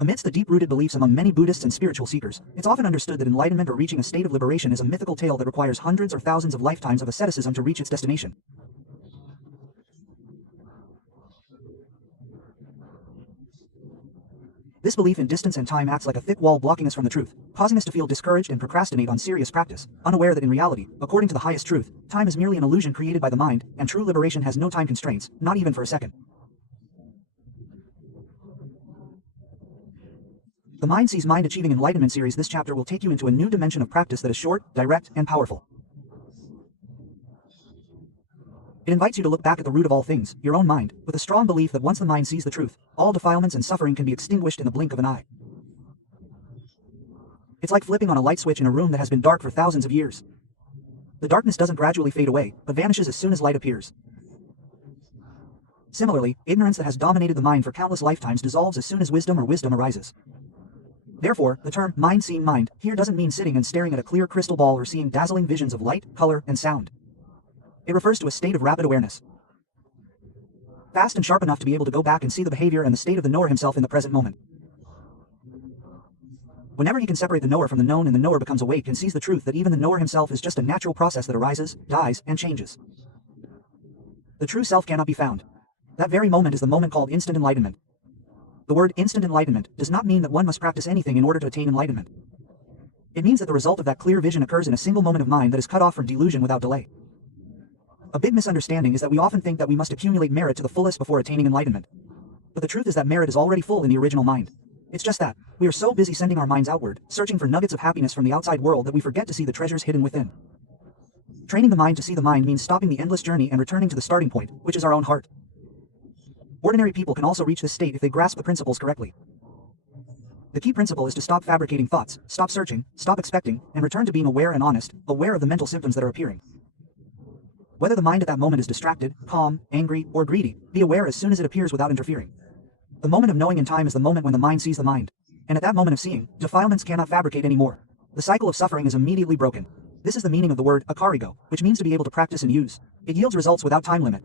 Amidst the deep-rooted beliefs among many Buddhists and spiritual seekers, it's often understood that enlightenment or reaching a state of liberation is a mythical tale that requires hundreds or thousands of lifetimes of asceticism to reach its destination. This belief in distance and time acts like a thick wall blocking us from the truth, causing us to feel discouraged and procrastinate on serious practice, unaware that in reality, according to the highest truth, time is merely an illusion created by the mind, and true liberation has no time constraints, not even for a second. The Mind Sees Mind Achieving Enlightenment series. This chapter will take you into a new dimension of practice that is short, direct, and powerful. It invites you to look back at the root of all things, your own mind, with a strong belief that once the mind sees the truth, all defilements and suffering can be extinguished in the blink of an eye. It's like flipping on a light switch in a room that has been dark for thousands of years. The darkness doesn't gradually fade away, but vanishes as soon as light appears. Similarly, ignorance that has dominated the mind for countless lifetimes dissolves as soon as wisdom arises. Therefore, the term mind-seeing mind here doesn't mean sitting and staring at a clear crystal ball or seeing dazzling visions of light, color, and sound. It refers to a state of rapid awareness, fast and sharp enough to be able to go back and see the behavior and the state of the knower himself in the present moment. Whenever he can separate the knower from the known, and the knower becomes awake and sees the truth that even the knower himself is just a natural process that arises, dies, and changes. The true self cannot be found. That very moment is the moment called instant enlightenment. The word instant enlightenment does not mean that one must practice anything in order to attain enlightenment. It means that the result of that clear vision occurs in a single moment of mind that is cut off from delusion without delay. A big misunderstanding is that we often think that we must accumulate merit to the fullest before attaining enlightenment. But the truth is that merit is already full in the original mind. It's just that we are so busy sending our minds outward, searching for nuggets of happiness from the outside world, that we forget to see the treasures hidden within. Training the mind to see the mind means stopping the endless journey and returning to the starting point, which is our own heart. Ordinary people can also reach this state if they grasp the principles correctly. The key principle is to stop fabricating thoughts, stop searching, stop expecting, and return to being aware and honest, aware of the mental symptoms that are appearing. Whether the mind at that moment is distracted, calm, angry, or greedy, be aware as soon as it appears without interfering. The moment of knowing in time is the moment when the mind sees the mind. And at that moment of seeing, defilements cannot fabricate anymore. The cycle of suffering is immediately broken. This is the meaning of the word akarigo, which means to be able to practice and use. It yields results without time limit.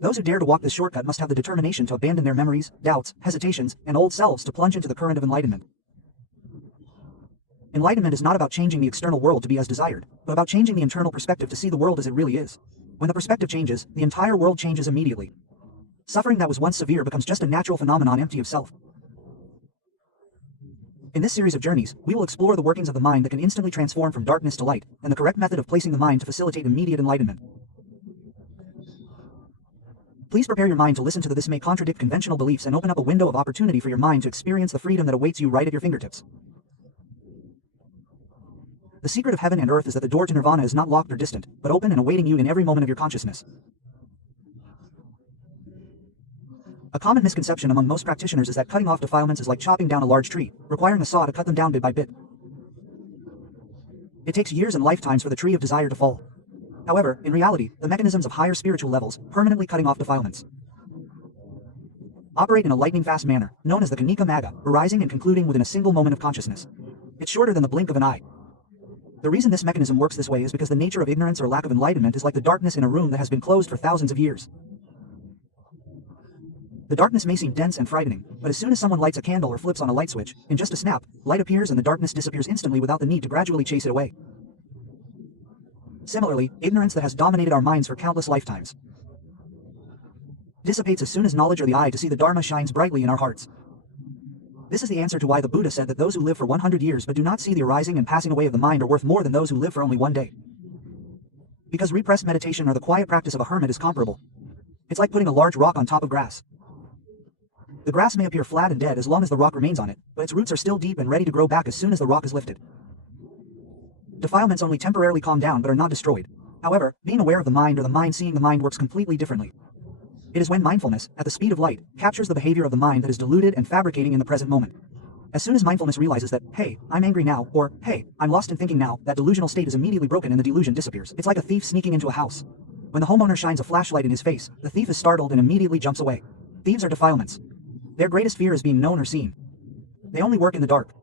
Those who dare to walk this shortcut must have the determination to abandon their memories, doubts, hesitations, and old selves to plunge into the current of enlightenment. Enlightenment is not about changing the external world to be as desired, but about changing the internal perspective to see the world as it really is. When the perspective changes, the entire world changes immediately. Suffering that was once severe becomes just a natural phenomenon empty of self. In this series of journeys, we will explore the workings of the mind that can instantly transform from darkness to light, and the correct method of placing the mind to facilitate immediate enlightenment. Please prepare your mind to listen to this may contradict conventional beliefs and open up a window of opportunity for your mind to experience the freedom that awaits you right at your fingertips. The secret of heaven and earth is that the door to nirvana is not locked or distant, but open and awaiting you in every moment of your consciousness. A common misconception among most practitioners is that cutting off defilements is like chopping down a large tree, requiring a saw to cut them down bit by bit. It takes years and lifetimes for the tree of desire to fall. However, in reality, the mechanisms of higher spiritual levels, permanently cutting off defilements, operate in a lightning-fast manner, known as the Kanika Magga, arising and concluding within a single moment of consciousness. It's shorter than the blink of an eye. The reason this mechanism works this way is because the nature of ignorance or lack of enlightenment is like the darkness in a room that has been closed for thousands of years. The darkness may seem dense and frightening, but as soon as someone lights a candle or flips on a light switch, in just a snap, light appears and the darkness disappears instantly without the need to gradually chase it away. Similarly, ignorance that has dominated our minds for countless lifetimes dissipates as soon as knowledge or the eye to see the Dharma shines brightly in our hearts. This is the answer to why the Buddha said that those who live for 100 years but do not see the arising and passing away of the mind are worth more than those who live for only one day. Because repressed meditation or the quiet practice of a hermit is comparable. It's like putting a large rock on top of grass. The grass may appear flat and dead as long as the rock remains on it, but its roots are still deep and ready to grow back as soon as the rock is lifted. Defilements only temporarily calm down but are not destroyed. However, being aware of the mind or the mind seeing the mind works completely differently. It is when mindfulness, at the speed of light, captures the behavior of the mind that is deluded and fabricating in the present moment. As soon as mindfulness realizes that, hey, I'm angry now, or hey, I'm lost in thinking now, that delusional state is immediately broken and the delusion disappears. It's like a thief sneaking into a house. When the homeowner shines a flashlight in his face, the thief is startled and immediately jumps away. Thieves are defilements. Their greatest fear is being known or seen. They only work in the dark.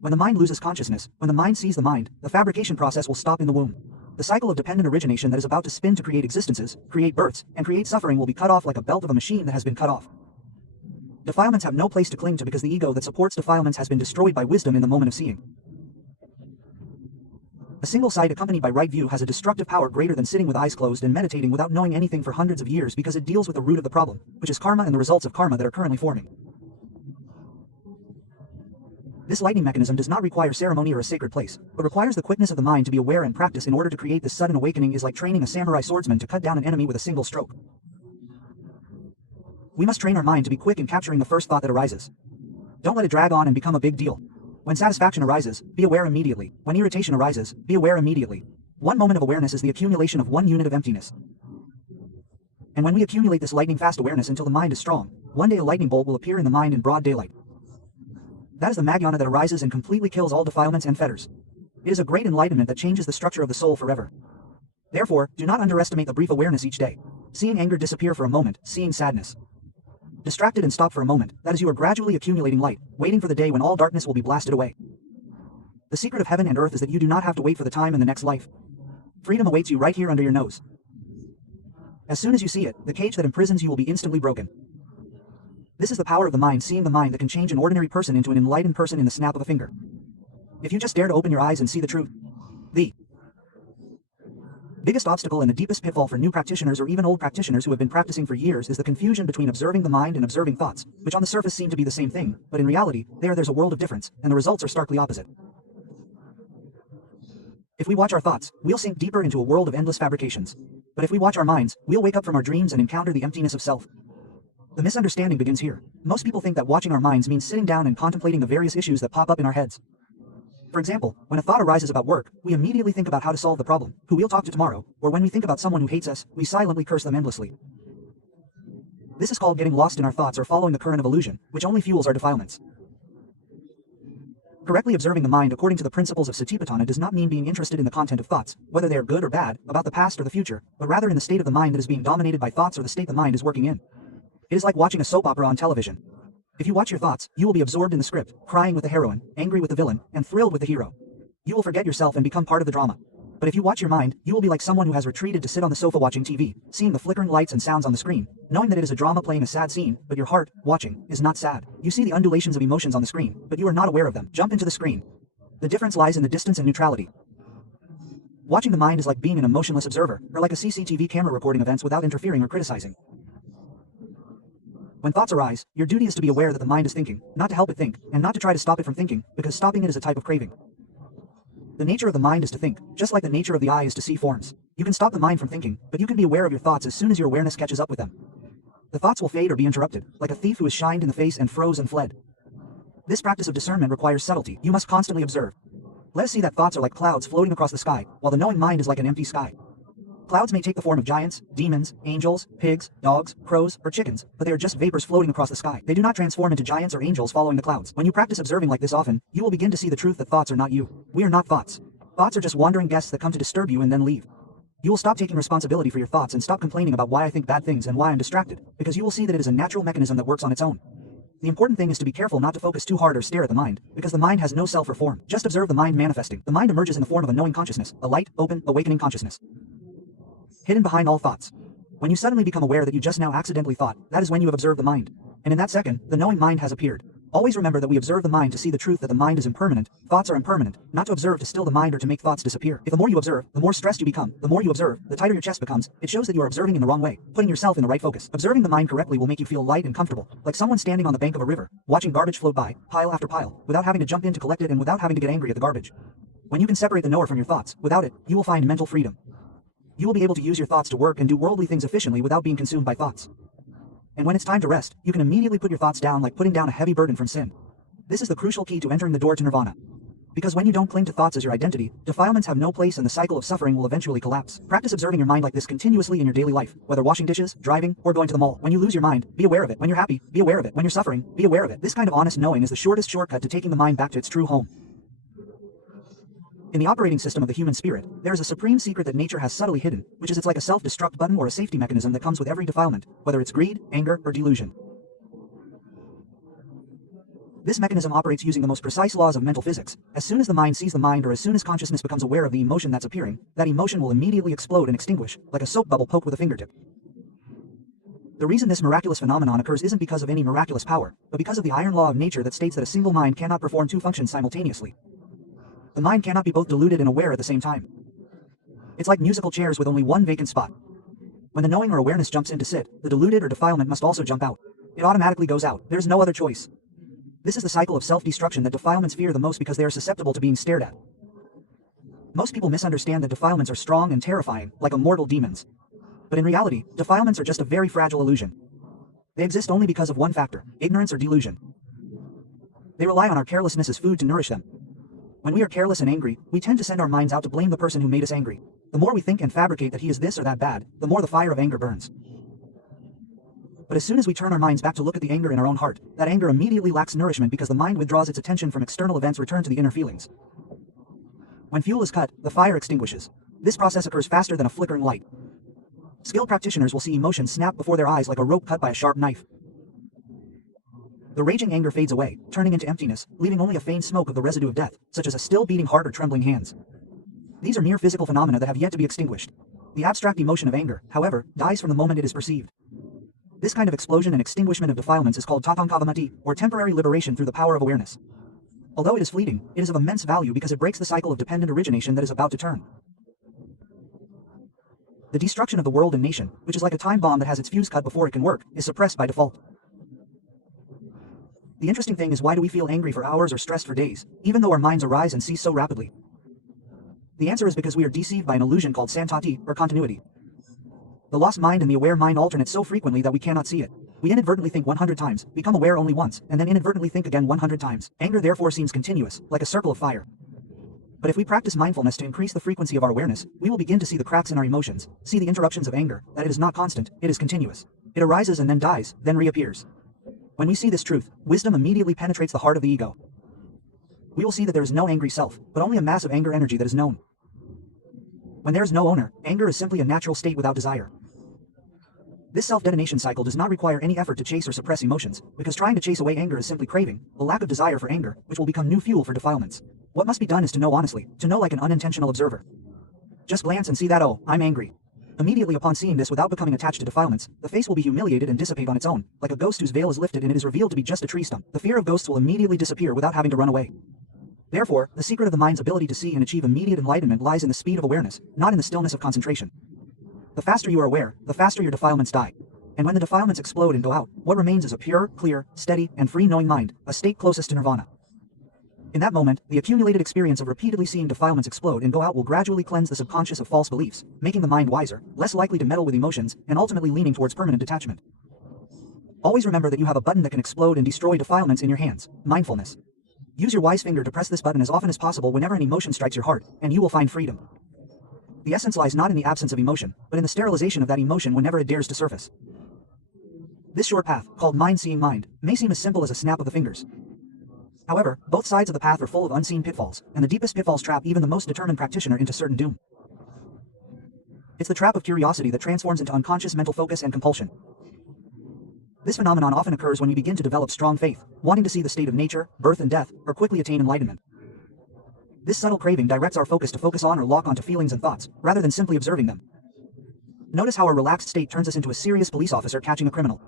When the mind loses consciousness, when the mind sees the mind, the fabrication process will stop in the womb. The cycle of dependent origination that is about to spin to create existences, create births, and create suffering will be cut off like a belt of a machine that has been cut off. Defilements have no place to cling to because the ego that supports defilements has been destroyed by wisdom in the moment of seeing. A single sight accompanied by right view has a destructive power greater than sitting with eyes closed and meditating without knowing anything for hundreds of years because it deals with the root of the problem, which is karma and the results of karma that are currently forming. This lightning mechanism does not require ceremony or a sacred place, but requires the quickness of the mind to be aware and practice in order to create this sudden awakening is like training a samurai swordsman to cut down an enemy with a single stroke. We must train our mind to be quick in capturing the first thought that arises. Don't let it drag on and become a big deal. When satisfaction arises, be aware immediately. When irritation arises, be aware immediately. One moment of awareness is the accumulation of one unit of emptiness. And when we accumulate this lightning-fast awareness until the mind is strong, one day a lightning bolt will appear in the mind in broad daylight. That is the Magyana that arises and completely kills all defilements and fetters. It is a great enlightenment that changes the structure of the soul forever. Therefore, do not underestimate the brief awareness each day. Seeing anger disappear for a moment, seeing sadness. Distracted and stop for a moment, that is you are gradually accumulating light, waiting for the day when all darkness will be blasted away. The secret of heaven and earth is that you do not have to wait for the time in the next life. Freedom awaits you right here under your nose. As soon as you see it, the cage that imprisons you will be instantly broken. This is the power of the mind seeing the mind that can change an ordinary person into an enlightened person in the snap of a finger. If you just dare to open your eyes and see the truth. The biggest obstacle and the deepest pitfall for new practitioners or even old practitioners who have been practicing for years is the confusion between observing the mind and observing thoughts, which on the surface seem to be the same thing, but in reality, there's a world of difference, and the results are starkly opposite. If we watch our thoughts, we'll sink deeper into a world of endless fabrications. But if we watch our minds, we'll wake up from our dreams and encounter the emptiness of self. The misunderstanding begins here. Most people think that watching our minds means sitting down and contemplating the various issues that pop up in our heads. For example, when a thought arises about work, we immediately think about how to solve the problem, who we'll talk to tomorrow, or when we think about someone who hates us, we silently curse them endlessly. This is called getting lost in our thoughts or following the current of illusion, which only fuels our defilements. Correctly observing the mind according to the principles of Satipatthana does not mean being interested in the content of thoughts, whether they are good or bad, about the past or the future, but rather in the state of the mind that is being dominated by thoughts or the state the mind is working in. It is like watching a soap opera on television. If you watch your thoughts, you will be absorbed in the script, crying with the heroine, angry with the villain, and thrilled with the hero. You will forget yourself and become part of the drama. But if you watch your mind, you will be like someone who has retreated to sit on the sofa watching TV, seeing the flickering lights and sounds on the screen, knowing that it is a drama playing a sad scene, but your heart, watching, is not sad. You see the undulations of emotions on the screen, but you are not aware of them. Jump into the screen. The difference lies in the distance and neutrality. Watching the mind is like being an emotionless observer, or like a CCTV camera recording events without interfering or criticizing. When thoughts arise, your duty is to be aware that the mind is thinking, not to help it think, and not to try to stop it from thinking, because stopping it is a type of craving. The nature of the mind is to think, just like the nature of the eye is to see forms. You can stop the mind from thinking, but you can be aware of your thoughts as soon as your awareness catches up with them. The thoughts will fade or be interrupted, like a thief who is shined in the face and froze and fled. This practice of discernment requires subtlety. You must constantly observe. Let us see that thoughts are like clouds floating across the sky, while the knowing mind is like an empty sky. Clouds may take the form of giants, demons, angels, pigs, dogs, crows, or chickens, but they are just vapors floating across the sky. They do not transform into giants or angels following the clouds. When you practice observing like this often, you will begin to see the truth that thoughts are not you. We are not thoughts. Thoughts are just wandering guests that come to disturb you and then leave. You will stop taking responsibility for your thoughts and stop complaining about why I think bad things and why I'm distracted, because you will see that it is a natural mechanism that works on its own. The important thing is to be careful not to focus too hard or stare at the mind, because the mind has no self or form. Just observe the mind manifesting. The mind emerges in the form of a knowing consciousness, a light, open, awakening consciousness. Hidden behind all thoughts. When you suddenly become aware that you just now accidentally thought, that is when you have observed the mind. And in that second, the knowing mind has appeared. Always remember that we observe the mind to see the truth that the mind is impermanent, thoughts are impermanent, not to observe to still the mind or to make thoughts disappear. If the more you observe, the more stressed you become, the more you observe, the tighter your chest becomes, it shows that you are observing in the wrong way, putting yourself in the right focus. Observing the mind correctly will make you feel light and comfortable, like someone standing on the bank of a river, watching garbage float by, pile after pile, without having to jump in to collect it and without having to get angry at the garbage. When you can separate the knower from your thoughts, without it, you will find mental freedom. You will be able to use your thoughts to work and do worldly things efficiently without being consumed by thoughts. And when it's time to rest, you can immediately put your thoughts down like putting down a heavy burden from sin. This is the crucial key to entering the door to nirvana. Because when you don't cling to thoughts as your identity, defilements have no place and the cycle of suffering will eventually collapse. Practice observing your mind like this continuously in your daily life, whether washing dishes, driving, or going to the mall. When you lose your mind, be aware of it. When you're happy, be aware of it. When you're suffering, be aware of it. This kind of honest knowing is the shortest shortcut to taking the mind back to its true home. In the operating system of the human spirit, there is a supreme secret that nature has subtly hidden, which is it's like a self-destruct button or a safety mechanism that comes with every defilement, whether it's greed, anger, or delusion. This mechanism operates using the most precise laws of mental physics. As soon as the mind sees the mind or as soon as consciousness becomes aware of the emotion that's appearing, that emotion will immediately explode and extinguish, like a soap bubble poked with a fingertip. The reason this miraculous phenomenon occurs isn't because of any miraculous power, but because of the iron law of nature that states that a single mind cannot perform two functions simultaneously. The mind cannot be both deluded and aware at the same time. It's like musical chairs with only one vacant spot. When the knowing or awareness jumps in to sit, the deluded or defilement must also jump out. It automatically goes out. There's no other choice. This is the cycle of self-destruction that defilements fear the most because they are susceptible to being stared at. Most people misunderstand that defilements are strong and terrifying, like immortal demons. But in reality, defilements are just a very fragile illusion. They exist only because of one factor: ignorance or delusion. They rely on our carelessness as food to nourish them. When we are careless and angry, we tend to send our minds out to blame the person who made us angry. The more we think and fabricate that he is this or that bad, the more the fire of anger burns. But as soon as we turn our minds back to look at the anger in our own heart, that anger immediately lacks nourishment because the mind withdraws its attention from external events returned to the inner feelings. When fuel is cut, the fire extinguishes. This process occurs faster than a flickering light. Skilled practitioners will see emotions snap before their eyes like a rope cut by a sharp knife. The raging anger fades away, turning into emptiness, leaving only a faint smoke of the residue of death, such as a still beating heart or trembling hands. These are mere physical phenomena that have yet to be extinguished. The abstract emotion of anger, however, dies from the moment it is perceived. This kind of explosion and extinguishment of defilements is called tatangkavamati, or temporary liberation through the power of awareness. Although it is fleeting, it is of immense value because it breaks the cycle of dependent origination that is about to turn. The destruction of the world and nation, which is like a time bomb that has its fuse cut before it can work, is suppressed by default. The interesting thing is, why do we feel angry for hours or stressed for days, even though our minds arise and cease so rapidly? The answer is because we are deceived by an illusion called santati, or continuity. The lost mind and the aware mind alternate so frequently that we cannot see it. We inadvertently think 100 times, become aware only once, and then inadvertently think again 100 times. Anger therefore seems continuous, like a circle of fire. But if we practice mindfulness to increase the frequency of our awareness, we will begin to see the cracks in our emotions, see the interruptions of anger, that it is not constant, it is continuous. It arises and then dies, then reappears. When we see this truth, wisdom immediately penetrates the heart of the ego. We will see that there is no angry self, but only a mass of anger energy that is known. When there is no owner, anger is simply a natural state without desire. This self-detonation cycle does not require any effort to chase or suppress emotions, because trying to chase away anger is simply craving, a lack of desire for anger, which will become new fuel for defilements. What must be done is to know honestly, to know like an unintentional observer. Just glance and see that, oh, I'm angry. Immediately upon seeing this without becoming attached to defilements, the face will be humiliated and dissipate on its own, like a ghost whose veil is lifted and it is revealed to be just a tree stump. The fear of ghosts will immediately disappear without having to run away. Therefore, the secret of the mind's ability to see and achieve immediate enlightenment lies in the speed of awareness, not in the stillness of concentration. The faster you are aware, the faster your defilements die. And when the defilements explode and go out, what remains is a pure, clear, steady, and free knowing mind, a state closest to nirvana. In that moment, the accumulated experience of repeatedly seeing defilements explode and go out will gradually cleanse the subconscious of false beliefs, making the mind wiser, less likely to meddle with emotions, and ultimately leaning towards permanent detachment. Always remember that you have a button that can explode and destroy defilements in your hands: mindfulness. Use your wise finger to press this button as often as possible whenever an emotion strikes your heart, and you will find freedom. The essence lies not in the absence of emotion, but in the sterilization of that emotion whenever it dares to surface. This short path, called mind seeing mind, may seem as simple as a snap of the fingers. However, both sides of the path are full of unseen pitfalls, and the deepest pitfalls trap even the most determined practitioner into certain doom. It's the trap of curiosity that transforms into unconscious mental focus and compulsion. This phenomenon often occurs when we begin to develop strong faith, wanting to see the state of nature, birth and death, or quickly attain enlightenment. This subtle craving directs our focus to focus on or lock onto feelings and thoughts, rather than simply observing them. Notice how a relaxed state turns us into a serious police officer catching a criminal.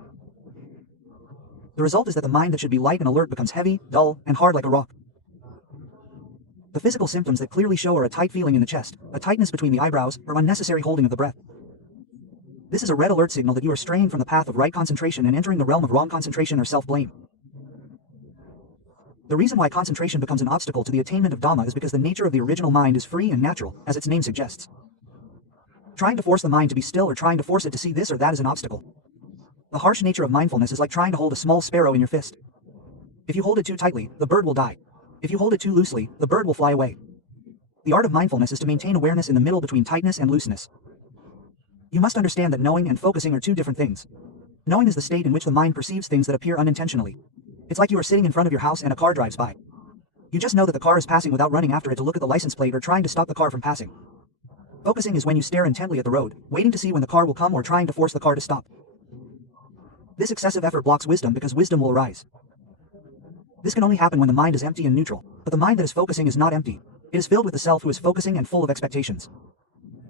The result is that the mind that should be light and alert becomes heavy, dull, and hard like a rock. The physical symptoms that clearly show are a tight feeling in the chest, a tightness between the eyebrows, or unnecessary holding of the breath. This is a red alert signal that you are straying from the path of right concentration and entering the realm of wrong concentration or self-blame. The reason why concentration becomes an obstacle to the attainment of Dhamma is because the nature of the original mind is free and natural, as its name suggests. Trying to force the mind to be still or trying to force it to see this or that is an obstacle. The harsh nature of mindfulness is like trying to hold a small sparrow in your fist. If you hold it too tightly, the bird will die. If you hold it too loosely, the bird will fly away. The art of mindfulness is to maintain awareness in the middle between tightness and looseness. You must understand that knowing and focusing are two different things. Knowing is the state in which the mind perceives things that appear unintentionally. It's like you are sitting in front of your house and a car drives by. You just know that the car is passing without running after it to look at the license plate or trying to stop the car from passing. Focusing is when you stare intently at the road, waiting to see when the car will come or trying to force the car to stop. This excessive effort blocks wisdom because wisdom will arise. This can only happen when the mind is empty and neutral, but the mind that is focusing is not empty. It is filled with the self who is focusing and full of expectations.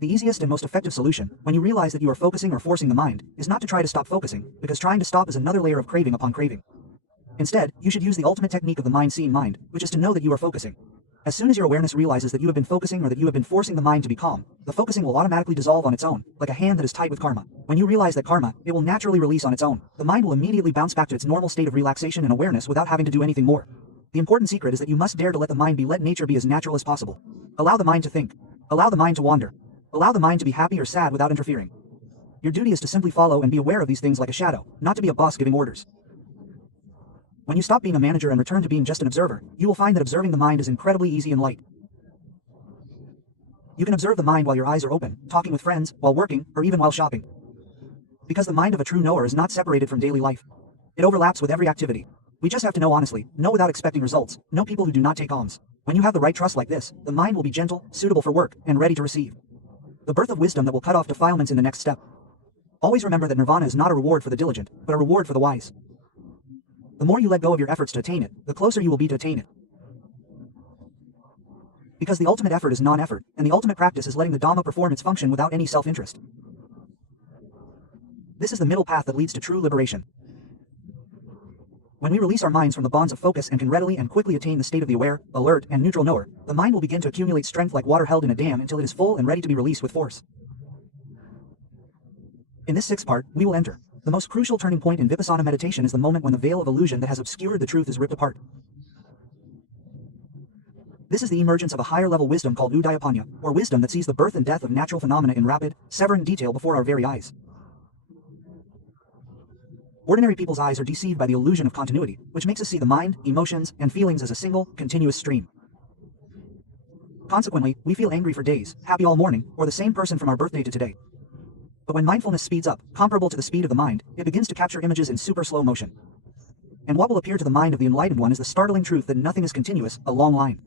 The easiest and most effective solution, when you realize that you are focusing or forcing the mind, is not to try to stop focusing, because trying to stop is another layer of craving upon craving. Instead, you should use the ultimate technique of the mind-seeing mind, which is to know that you are focusing. As soon as your awareness realizes that you have been focusing or that you have been forcing the mind to be calm, the focusing will automatically dissolve on its own, like a hand that is tight with karma. When you realize that karma, it will naturally release on its own. The mind will immediately bounce back to its normal state of relaxation and awareness without having to do anything more. The important secret is that you must dare to let the mind be, let nature be as natural as possible. Allow the mind to think. Allow the mind to wander. Allow the mind to be happy or sad without interfering. Your duty is to simply follow and be aware of these things like a shadow, not to be a boss giving orders. When you stop being a manager and return to being just an observer, you will find that observing the mind is incredibly easy and light. You can observe the mind while your eyes are open, talking with friends, while working, or even while shopping. Because the mind of a true knower is not separated from daily life. It overlaps with every activity. We just have to know honestly, know without expecting results, know people who do not take alms. When you have the right trust like this, the mind will be gentle, suitable for work, and ready to receive. The birth of wisdom that will cut off defilements in the next step. Always remember that nirvana is not a reward for the diligent, but a reward for the wise. The more you let go of your efforts to attain it, the closer you will be to attain it. Because the ultimate effort is non-effort, and the ultimate practice is letting the Dhamma perform its function without any self-interest. This is the middle path that leads to true liberation. When we release our minds from the bonds of focus and can readily and quickly attain the state of the aware, alert, and neutral knower, the mind will begin to accumulate strength like water held in a dam until it is full and ready to be released with force. In this sixth part, we will enter. The most crucial turning point in Vipassana meditation is the moment when the veil of illusion that has obscured the truth is ripped apart. This is the emergence of a higher level wisdom called Udayapanya, or wisdom that sees the birth and death of natural phenomena in rapid, severing detail before our very eyes. Ordinary people's eyes are deceived by the illusion of continuity, which makes us see the mind, emotions, and feelings as a single, continuous stream. Consequently, we feel angry for days, happy all morning, or the same person from our birthday to today. But when mindfulness speeds up, comparable to the speed of the mind, it begins to capture images in super slow motion. And what will appear to the mind of the enlightened one is the startling truth that nothing is continuous, a long line.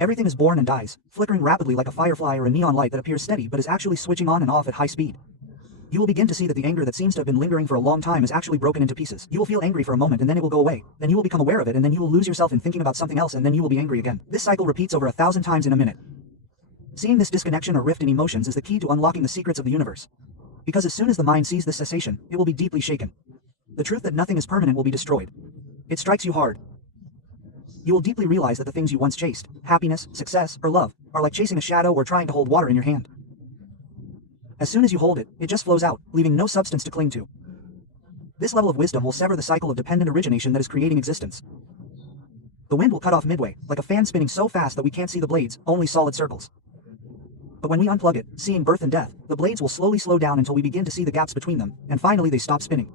Everything is born and dies, flickering rapidly like a firefly or a neon light that appears steady but is actually switching on and off at high speed. You will begin to see that the anger that seems to have been lingering for a long time is actually broken into pieces. You will feel angry for a moment and then it will go away. Then you will become aware of it and then you will lose yourself in thinking about something else and then you will be angry again. This cycle repeats over 1,000 times in a minute. Seeing this disconnection or rift in emotions is the key to unlocking the secrets of the universe. Because as soon as the mind sees this cessation, it will be deeply shaken. The truth that nothing is permanent will be destroyed. It strikes you hard. You will deeply realize that the things you once chased, happiness, success, or love, are like chasing a shadow or trying to hold water in your hand. As soon as you hold it, it just flows out, leaving no substance to cling to. This level of wisdom will sever the cycle of dependent origination that is creating existence. The wind will cut off midway, like a fan spinning so fast that we can't see the blades, only solid circles. But when we unplug it, seeing birth and death, the blades will slowly slow down until we begin to see the gaps between them, and finally they stop spinning.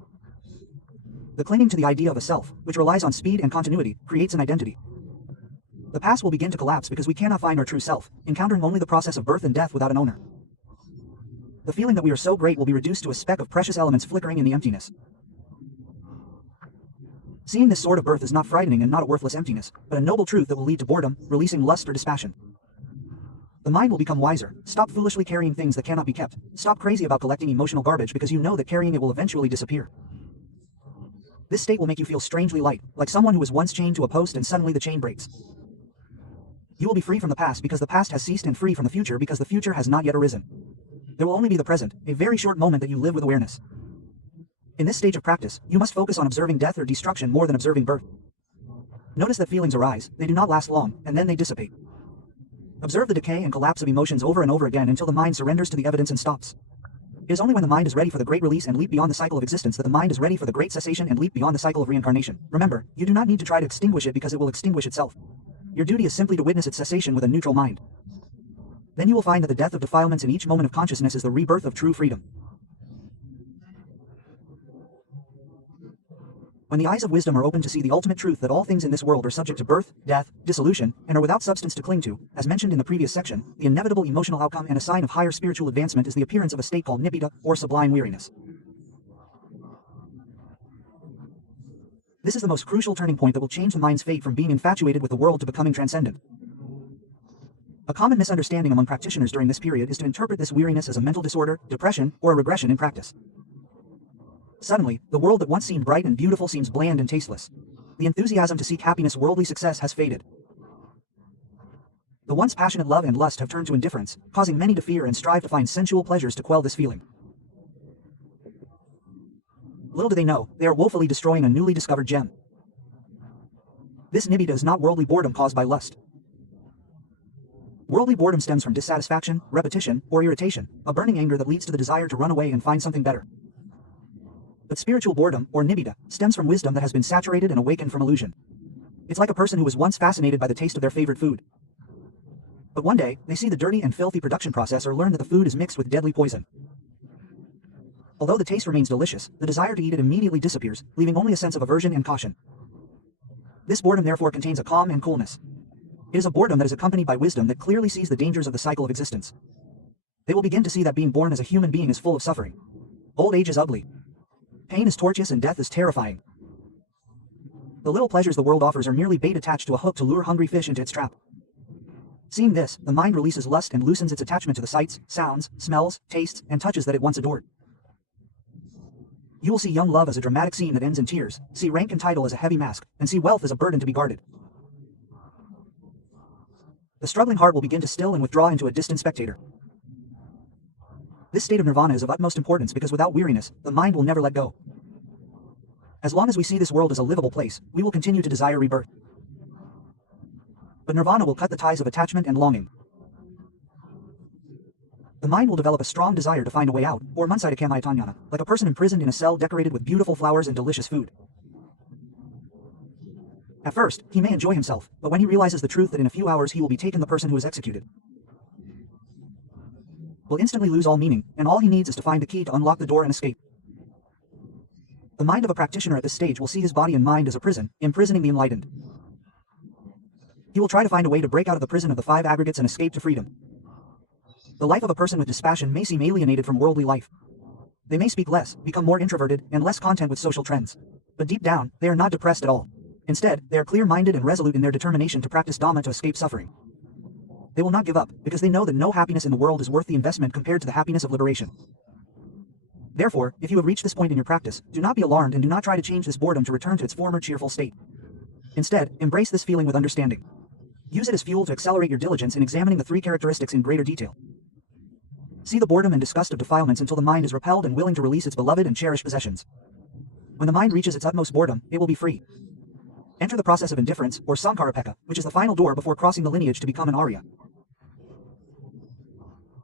The clinging to the idea of a self, which relies on speed and continuity, creates an identity. The past will begin to collapse because we cannot find our true self, encountering only the process of birth and death without an owner. The feeling that we are so great will be reduced to a speck of precious elements flickering in the emptiness. Seeing this sort of birth is not frightening and not a worthless emptiness, but a noble truth that will lead to boredom, releasing lust or dispassion. The mind will become wiser. Stop foolishly carrying things that cannot be kept. Stop crazy about collecting emotional garbage because you know that carrying it will eventually disappear. This state will make you feel strangely light, like someone who was once chained to a post and suddenly the chain breaks. You will be free from the past because the past has ceased and free from the future because the future has not yet arisen. There will only be the present, a very short moment that you live with awareness. In this stage of practice, you must focus on observing death or destruction more than observing birth. Notice that feelings arise, they do not last long, and then they dissipate. Observe the decay and collapse of emotions over and over again until the mind surrenders to the evidence and stops. It is only when the mind is ready for the great release and leap beyond the cycle of existence that the mind is ready for the great cessation and leap beyond the cycle of reincarnation. Remember, you do not need to try to extinguish it because it will extinguish itself. Your duty is simply to witness its cessation with a neutral mind. Then you will find that the death of defilements in each moment of consciousness is the rebirth of true freedom. When the eyes of wisdom are open to see the ultimate truth that all things in this world are subject to birth, death, dissolution, and are without substance to cling to, as mentioned in the previous section, the inevitable emotional outcome and a sign of higher spiritual advancement is the appearance of a state called nibbida, or sublime weariness. This is the most crucial turning point that will change the mind's fate from being infatuated with the world to becoming transcendent. A common misunderstanding among practitioners during this period is to interpret this weariness as a mental disorder, depression, or a regression in practice. Suddenly, the world that once seemed bright and beautiful seems bland and tasteless. The enthusiasm to seek happiness, worldly success has faded. The once passionate love and lust have turned to indifference, causing many to fear and strive to find sensual pleasures to quell this feeling. Little do they know, they are woefully destroying a newly discovered gem. This nibbida is not worldly boredom caused by lust. Worldly boredom stems from dissatisfaction, repetition, or irritation, a burning anger that leads to the desire to run away and find something better. But spiritual boredom, or nibbida, stems from wisdom that has been saturated and awakened from illusion. It's like a person who was once fascinated by the taste of their favorite food. But one day, they see the dirty and filthy production process or learn that the food is mixed with deadly poison. Although the taste remains delicious, the desire to eat it immediately disappears, leaving only a sense of aversion and caution. This boredom therefore contains a calm and coolness. It is a boredom that is accompanied by wisdom that clearly sees the dangers of the cycle of existence. They will begin to see that being born as a human being is full of suffering. Old age is ugly. Pain is tortuous and death is terrifying. The little pleasures the world offers are merely bait attached to a hook to lure hungry fish into its trap. Seeing this, the mind releases lust and loosens its attachment to the sights, sounds, smells, tastes, and touches that it once adored. You will see young love as a dramatic scene that ends in tears, see rank and title as a heavy mask, and see wealth as a burden to be guarded. The struggling heart will begin to still and withdraw into a distant spectator. This state of nirvana is of utmost importance because without weariness, the mind will never let go. As long as we see this world as a livable place, we will continue to desire rebirth. But nirvana will cut the ties of attachment and longing. The mind will develop a strong desire to find a way out, or mansaitakamaitanjana, like a person imprisoned in a cell decorated with beautiful flowers and delicious food. At first, he may enjoy himself, but when he realizes the truth that in a few hours he will be taken the person who is executed will instantly lose all meaning, and all he needs is to find the key to unlock the door and escape. The mind of a practitioner at this stage will see his body and mind as a prison, imprisoning the enlightened. He will try to find a way to break out of the prison of the five aggregates and escape to freedom. The life of a person with dispassion may seem alienated from worldly life. They may speak less, become more introverted, and less content with social trends. But deep down, they are not depressed at all. Instead, they are clear-minded and resolute in their determination to practice Dhamma to escape suffering. They will not give up, because they know that no happiness in the world is worth the investment compared to the happiness of liberation. Therefore, if you have reached this point in your practice, do not be alarmed and do not try to change this boredom to return to its former cheerful state. Instead, embrace this feeling with understanding. Use it as fuel to accelerate your diligence in examining the three characteristics in greater detail. See the boredom and disgust of defilements until the mind is repelled and willing to release its beloved and cherished possessions. When the mind reaches its utmost boredom, it will be free. Enter the process of indifference, or sankarapeka, which is the final door before crossing the lineage to become an Arya.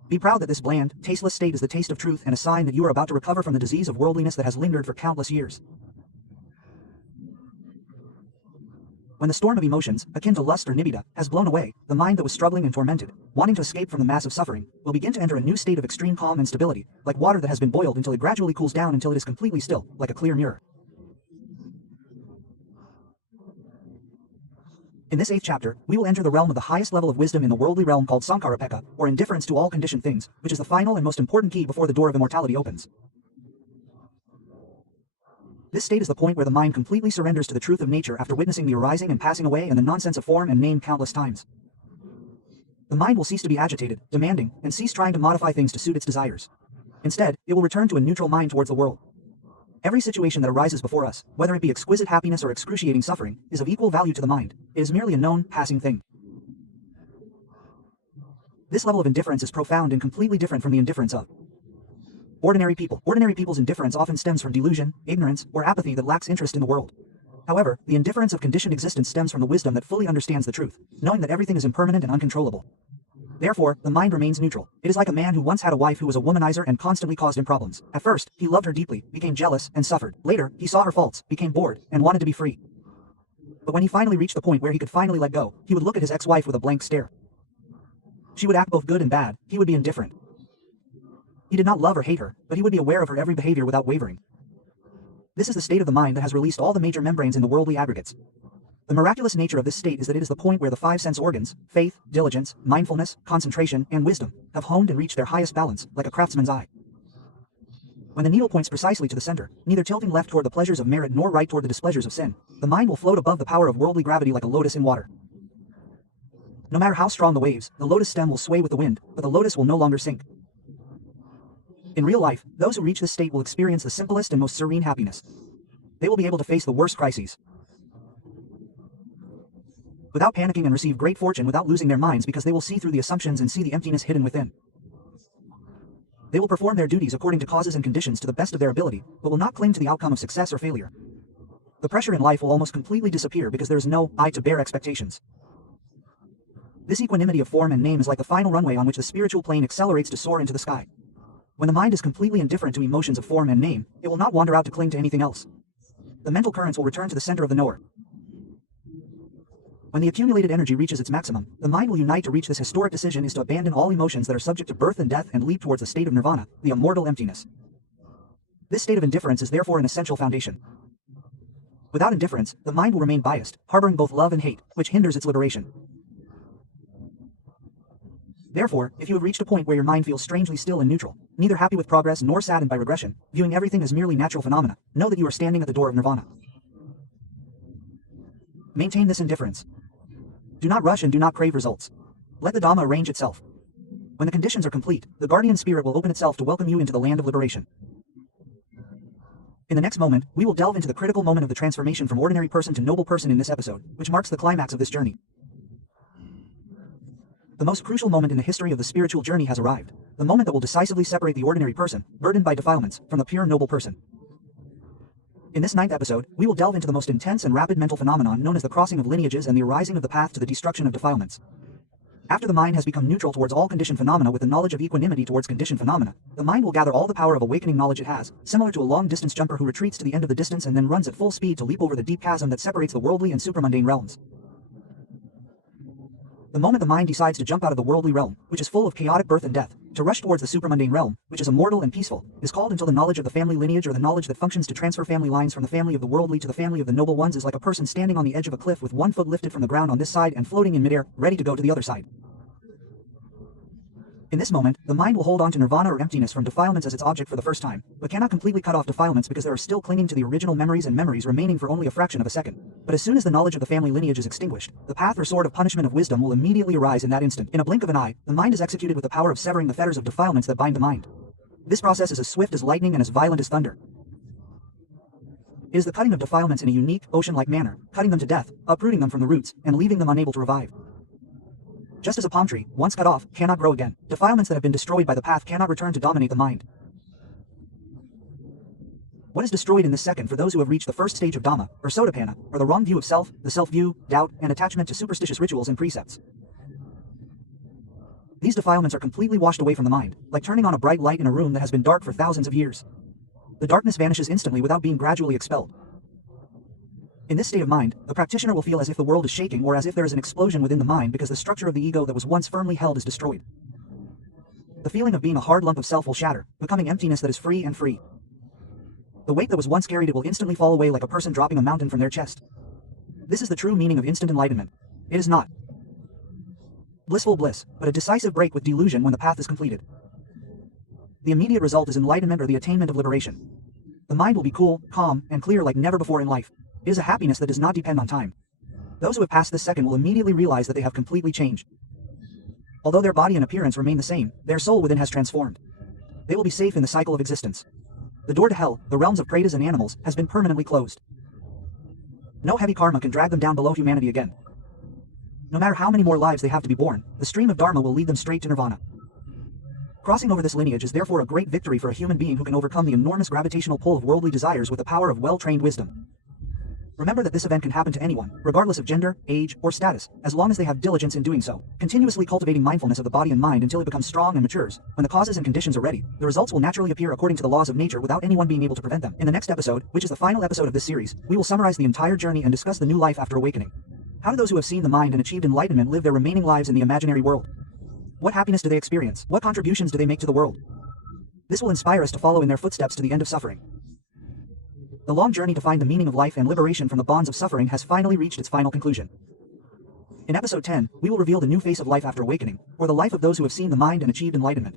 Be proud that this bland, tasteless state is the taste of truth and a sign that you are about to recover from the disease of worldliness that has lingered for countless years. When the storm of emotions, akin to lust or nibbida, has blown away, the mind that was struggling and tormented, wanting to escape from the mass of suffering, will begin to enter a new state of extreme calm and stability, like water that has been boiled until it gradually cools down until it is completely still, like a clear mirror. In this 8th chapter, we will enter the realm of the highest level of wisdom in the worldly realm called sankarapeka, or indifference to all conditioned things, which is the final and most important key before the door of immortality opens. This state is the point where the mind completely surrenders to the truth of nature after witnessing the arising and passing away and the nonsense of form and name countless times. The mind will cease to be agitated, demanding, and cease trying to modify things to suit its desires. Instead, it will return to a neutral mind towards the world. Every situation that arises before us, whether it be exquisite happiness or excruciating suffering, is of equal value to the mind. It is merely a known, passing thing. This level of indifference is profound and completely different from the indifference of ordinary people. Ordinary people's indifference often stems from delusion, ignorance, or apathy that lacks interest in the world. However, the indifference of conditioned existence stems from the wisdom that fully understands the truth, knowing that everything is impermanent and uncontrollable. Therefore, the mind remains neutral. It is like a man who once had a wife who was a womanizer and constantly caused him problems. At first, he loved her deeply, became jealous, and suffered. Later, he saw her faults, became bored, and wanted to be free. But when he finally reached the point where he could finally let go, he would look at his ex-wife with a blank stare. She would act both good and bad. He would be indifferent. He did not love or hate her, but he would be aware of her every behavior without wavering. This is the state of the mind that has released all the major membranes in the worldly aggregates. The miraculous nature of this state is that it is the point where the 5 sense organs, faith, diligence, mindfulness, concentration, and wisdom, have honed and reached their highest balance, like a craftsman's eye. When the needle points precisely to the center, neither tilting left toward the pleasures of merit nor right toward the displeasures of sin, the mind will float above the power of worldly gravity like a lotus in water. No matter how strong the waves, the lotus stem will sway with the wind, but the lotus will no longer sink. In real life, those who reach this state will experience the simplest and most serene happiness. They will be able to face the worst crises. without panicking, and receive great fortune without losing their minds, because they will see through the assumptions and see the emptiness hidden within. They will perform their duties according to causes and conditions to the best of their ability, but will not cling to the outcome of success or failure. The pressure in life will almost completely disappear because there is no I to bear expectations. This equanimity of form and name is like the final runway on which the spiritual plane accelerates to soar into the sky. When the mind is completely indifferent to emotions of form and name, it will not wander out to cling to anything else. The mental currents will return to the center of the knower. When the accumulated energy reaches its maximum, the mind will unite to reach this historic decision is to abandon all emotions that are subject to birth and death and leap towards the state of nirvana, the immortal emptiness. This state of indifference is therefore an essential foundation. Without indifference, the mind will remain biased, harboring both love and hate, which hinders its liberation. Therefore, if you have reached a point where your mind feels strangely still and neutral, neither happy with progress nor saddened by regression, viewing everything as merely natural phenomena, know that you are standing at the door of nirvana. Maintain this indifference. Do not rush and do not crave results. Let the Dhamma arrange itself. When the conditions are complete, the guardian spirit will open itself to welcome you into the land of liberation. In the next moment, we will delve into the critical moment of the transformation from ordinary person to noble person in this episode, which marks the climax of this journey. The most crucial moment in the history of the spiritual journey has arrived, the moment that will decisively separate the ordinary person, burdened by defilements, from the pure noble person. In this 9th episode, we will delve into the most intense and rapid mental phenomenon known as the crossing of lineages and the arising of the path to the destruction of defilements. After the mind has become neutral towards all conditioned phenomena with the knowledge of equanimity towards conditioned phenomena, the mind will gather all the power of awakening knowledge it has, similar to a long-distance jumper who retreats to the end of the distance and then runs at full speed to leap over the deep chasm that separates the worldly and supramundane realms. The moment the mind decides to jump out of the worldly realm, which is full of chaotic birth and death, to rush towards the supramundane realm, which is immortal and peaceful, is called until the knowledge of the family lineage or the knowledge that functions to transfer family lines from the family of the worldly to the family of the noble ones is like a person standing on the edge of a cliff with one foot lifted from the ground on this side and floating in midair, ready to go to the other side. In this moment, the mind will hold on to nirvana or emptiness from defilements as its object for the first time, but cannot completely cut off defilements because there are still clinging to the original memories and memories remaining for only a fraction of a second. But as soon as the knowledge of the family lineage is extinguished, the path or sword of punishment of wisdom will immediately arise in that instant. In a blink of an eye, the mind is executed with the power of severing the fetters of defilements that bind the mind. This process is as swift as lightning and as violent as thunder. It is the cutting of defilements in a unique, ocean-like manner, cutting them to death, uprooting them from the roots, and leaving them unable to revive. Just as a palm tree, once cut off, cannot grow again, defilements that have been destroyed by the path cannot return to dominate the mind. What is destroyed in this second for those who have reached the first stage of Dhamma, or Sotapanna, are the wrong view of self, the self-view, doubt, and attachment to superstitious rituals and precepts. These defilements are completely washed away from the mind, like turning on a bright light in a room that has been dark for thousands of years. The darkness vanishes instantly without being gradually expelled. In this state of mind, the practitioner will feel as if the world is shaking or as if there is an explosion within the mind because the structure of the ego that was once firmly held is destroyed. The feeling of being a hard lump of self will shatter, becoming emptiness that is free and free. The weight that was once carried it will instantly fall away like a person dropping a mountain from their chest. This is the true meaning of instant enlightenment. It is not blissful bliss, but a decisive break with delusion when the path is completed. The immediate result is enlightenment or the attainment of liberation. The mind will be cool, calm, and clear like never before in life. It is a happiness that does not depend on time. Those who have passed this second will immediately realize that they have completely changed. Although their body and appearance remain the same, their soul within has transformed. They will be safe in the cycle of existence. The door to hell, the realms of pretas and animals, has been permanently closed. No heavy karma can drag them down below humanity again. No matter how many more lives they have to be born, the stream of Dharma will lead them straight to nirvana. Crossing over this lineage is therefore a great victory for a human being who can overcome the enormous gravitational pull of worldly desires with the power of well-trained wisdom. Remember that this event can happen to anyone, regardless of gender, age, or status, as long as they have diligence in doing so, continuously cultivating mindfulness of the body and mind until it becomes strong and matures. When the causes and conditions are ready, the results will naturally appear according to the laws of nature without anyone being able to prevent them. In the next episode, which is the final episode of this series, we will summarize the entire journey and discuss the new life after awakening. How do those who have seen the mind and achieved enlightenment live their remaining lives in the imaginary world? What happiness do they experience? What contributions do they make to the world? This will inspire us to follow in their footsteps to the end of suffering. The long journey to find the meaning of life and liberation from the bonds of suffering has finally reached its final conclusion. In episode 10, we will reveal the new face of life after awakening, or the life of those who have seen the mind and achieved enlightenment.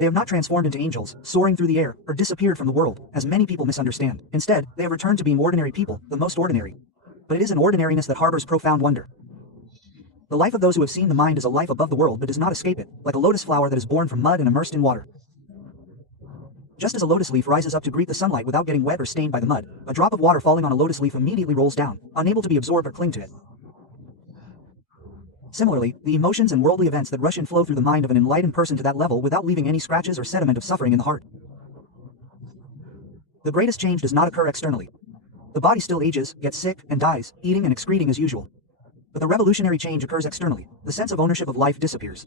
They have not transformed into angels, soaring through the air, or disappeared from the world, as many people misunderstand. Instead, they have returned to being ordinary people, the most ordinary. But it is an ordinariness that harbors profound wonder. The life of those who have seen the mind is a life above the world but does not escape it, like a lotus flower that is born from mud and immersed in water. Just as a lotus leaf rises up to greet the sunlight without getting wet or stained by the mud, a drop of water falling on a lotus leaf immediately rolls down, unable to be absorbed or cling to it. Similarly, the emotions and worldly events that rush and flow through the mind of an enlightened person to that level without leaving any scratches or sediment of suffering in the heart. The greatest change does not occur externally. The body still ages, gets sick, and dies, eating and excreting as usual. But the revolutionary change occurs externally. The sense of ownership of life disappears.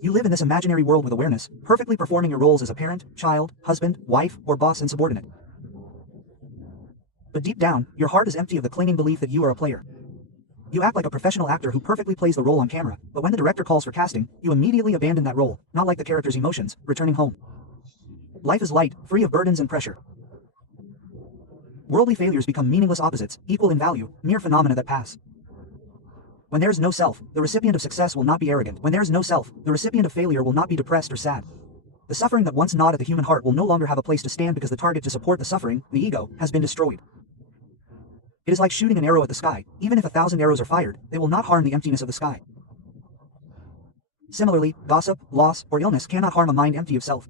You live in this imaginary world with awareness, perfectly performing your roles as a parent, child, husband, wife, or boss and subordinate. But deep down, your heart is empty of the clinging belief that you are a player. You act like a professional actor who perfectly plays the role on camera, but when the director calls for casting, you immediately abandon that role, not like the character's emotions, returning home. Life is light, free of burdens and pressure. Worldly failures become meaningless opposites, equal in value, mere phenomena that pass. When there is no self, the recipient of success will not be arrogant. When there is no self, the recipient of failure will not be depressed or sad. The suffering that once gnawed at the human heart will no longer have a place to stand because the target to support the suffering, the ego, has been destroyed. It is like shooting an arrow at the sky. Even if 1,000 arrows are fired, they will not harm the emptiness of the sky. Similarly, gossip, loss, or illness cannot harm a mind empty of self.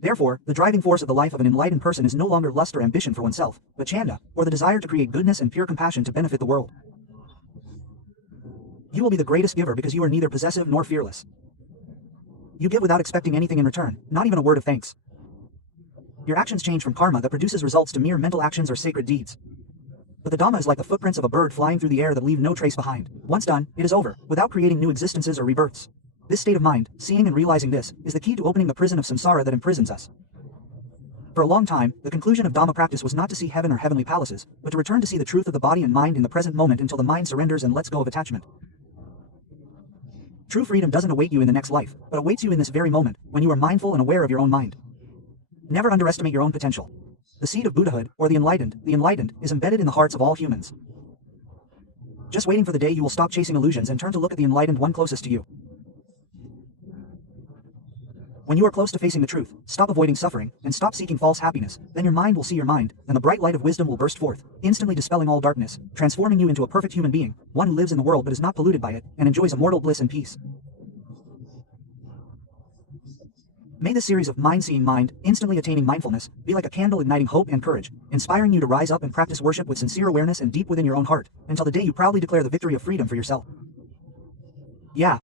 Therefore, the driving force of the life of an enlightened person is no longer lust or ambition for oneself, but chanda, or the desire to create goodness and pure compassion to benefit the world. You will be the greatest giver because you are neither possessive nor fearless. You give without expecting anything in return, not even a word of thanks. Your actions change from karma that produces results to mere mental actions or sacred deeds. But the Dhamma is like the footprints of a bird flying through the air that leave no trace behind. Once done, it is over, without creating new existences or rebirths. This state of mind, seeing and realizing this, is the key to opening the prison of samsara that imprisons us. For a long time, the conclusion of Dhamma practice was not to see heaven or heavenly palaces, but to return to see the truth of the body and mind in the present moment until the mind surrenders and lets go of attachment. True freedom doesn't await you in the next life, but awaits you in this very moment, when you are mindful and aware of your own mind. Never underestimate your own potential. The seed of Buddhahood, or the enlightened, is embedded in the hearts of all humans. Just waiting for the day you will stop chasing illusions and turn to look at the enlightened one closest to you. When you are close to facing the truth, stop avoiding suffering, and stop seeking false happiness, then your mind will see your mind, and the bright light of wisdom will burst forth, instantly dispelling all darkness, transforming you into a perfect human being, one who lives in the world but is not polluted by it, and enjoys immortal bliss and peace. May this series of mind-seeing mind, instantly attaining mindfulness, be like a candle igniting hope and courage, inspiring you to rise up and practice worship with sincere awareness and deep within your own heart, until the day you proudly declare the victory of freedom for yourself. Yeah.